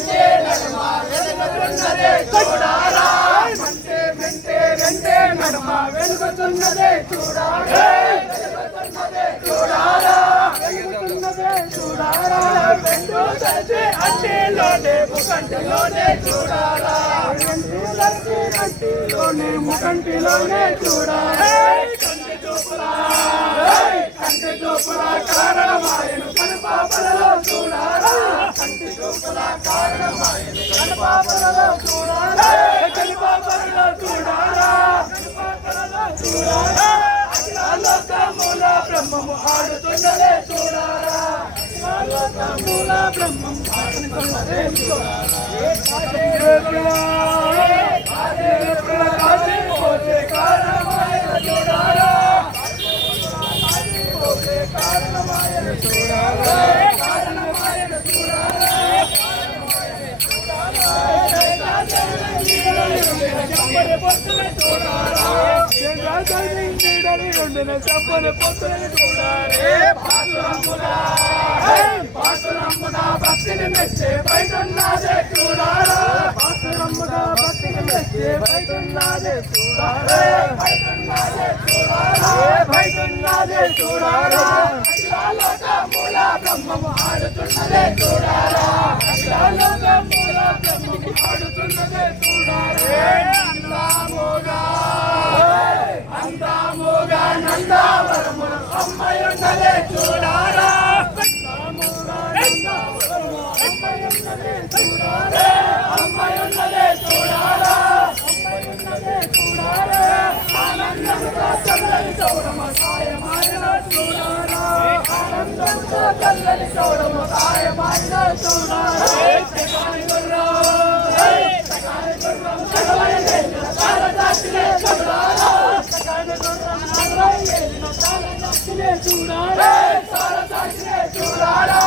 మెంటే నడుమ వెలుగుతున్నదే చూడారా మెంటే మెంటే మెంటే నడుమ వెలుగుతున్నదే చూడారా వెలుగుతున్నదే చూడారా వెలుగుతున్నదే చూడారా రెండు కలిసి అట్టిలోనే ముకంటిలోనే చూడారా రెండు కలిసి అట్టిలోనే ముకంటిలోనే చూడారా కంటి చూపుల కారణమాయను కనుపాపలలో చూడారా కంటి చూపుల కారణమాయను కనుపాపలలో చూడారా కనుపాపలలో చూడారా కనుపాపలలో చూడారా అఖిలాలోకమూల బ్రహ్మము ఆడుతున్నదే చూడారా అఖిలాలోకమూల బ్రహ్మము ఆడుతున్నదే చూడారా కాశీపోతే కారణమాయను చూడారా కారణమాయను చూడారా కారణమాయను చూడారా చెప్పని పొత్తుని చూడారా చెప్పని పొత్తుని చూడారే పాసురమ్ముగా భక్తిని మెచ్చే బయటున్నదే చూడారా పాసురమ్ముగా భక్తిని మెచ్చే బయటున్నదే చూడారే బయటున్నదే చూడారా బయటున్నదే చూడారా అఖిలాలోకమూల బ్రహ్మము ఆడుతున్నదే చూడారా అఖిలాలోకమూల బ్రహ్మము ఆడుతున్నదే చూడారే అందాముగా నందావరమున అమ్మయున్నదే చూడారా అమ్మయున్నదే చూడారా అమ్మయున్నదే చూడారా అమ్మయున్నదే చూడారా ఆనందముగా చల్లని చౌరమ సాయమాయన చూడారా ఆనందంతో చల్లని చౌరమ సాయమాయన చూడారా సకాని గుర్రం సారదాచినే చూడారా సకాని గుర్రం సారదాచినే చూడారా సారదాచినే చూడారా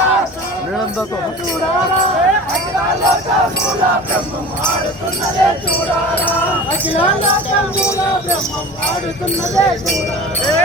చూడారా అఖిలాలోకమూల బ్రహ్మం ఆడుతున్నదే చూడారా అఖిలాలోకమూల బ్రహ్మం ఆడుతున్నదే చూడారా